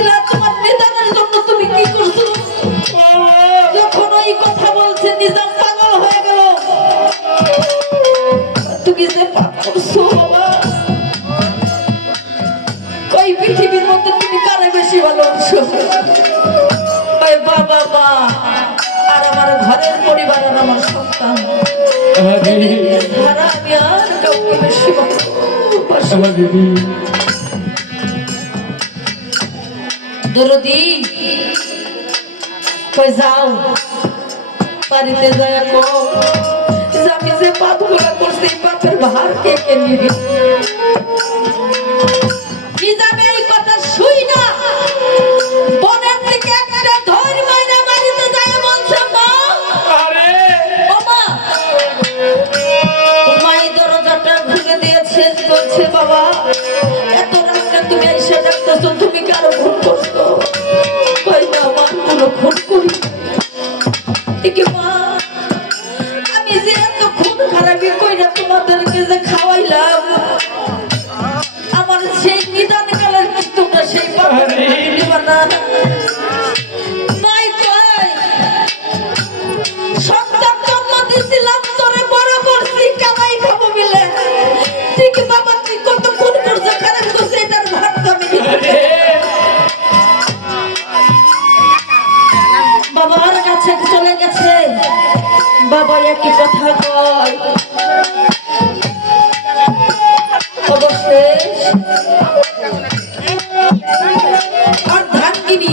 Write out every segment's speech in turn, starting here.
দিলা তোমার নিদানের জন্য তুমি কি করছ? যখন ওই কথা বলছে নিজাম পাগল হয়ে গেল। তুমি যে পাপ করছ ওই পৃথিবীর মধ্যে তুমি কারে বেশি ভালোবাসো? বাবা মা। আর আমার ঘরের পরিবার আর আমার সন্তান। আমি আর কাউকে বেশি ভালোবাসি দরদি। কই যাও বাড়িতে যায় আমি যে পাপগুলো করছি পাপের ভার কে কে নিবে? বলছে বাবা এত রাতটা তুমি এসে ডাকতেছো তুমি কারও খুন করছ? কই না আমার কোনো খুন করি একে মা আমি যে এত খুন খারাপি কইরা তোমাদেরকে যে খাওয়াইলাম আমার সেই নিদান কালের তোমরা সেই বাবা না। মাই কয় সন্তান জন্ম দিছিলাম বাবা, একই কথা কয়। অবশেষ। আর ধান কিনি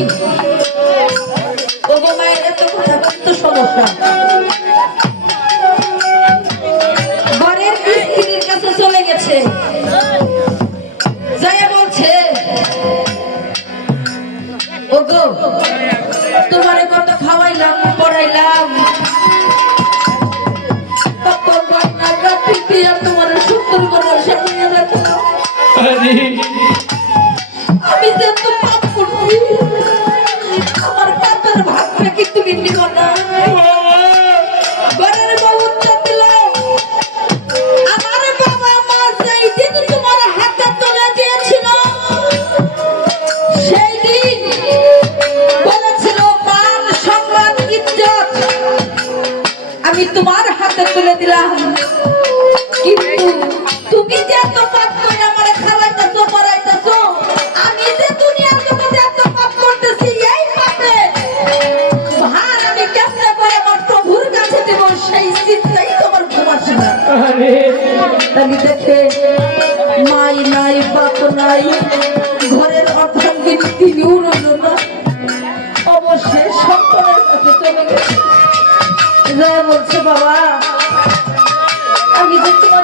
কিন্তু সমস্যা। ঘরের স্ত্রীর কাছে চলে গেছে। আমি যে এত পাপ তুমি নিব না? আমার তোমার হাতে তুলে দিয়েছিল, সেই দিন বলেছিল মান সম্মান ইজ্জত, আমি তোমার হাতে তুলে দিলাম। কিন্তু তুমি যে এত পাপ করে আমার খাওয়াইতেছো পড়াইতেছো আমি যে দুনিয়ার জগতে এত পাপ করতেছি এই পাপে। ভার আমি কেমনে করে আমার প্রভুর কাছে দেব? সেই চিন্তাই তোমার ঘুম আসে না। আমি দেখে মাই নাই বাপ নাই ঘরের অর্ধাঙ্গিনী তিনিও রইল না। অবশ্যই সন্তানের কাছে চলে গেছে। বলছে বাবা আমি যে তোমার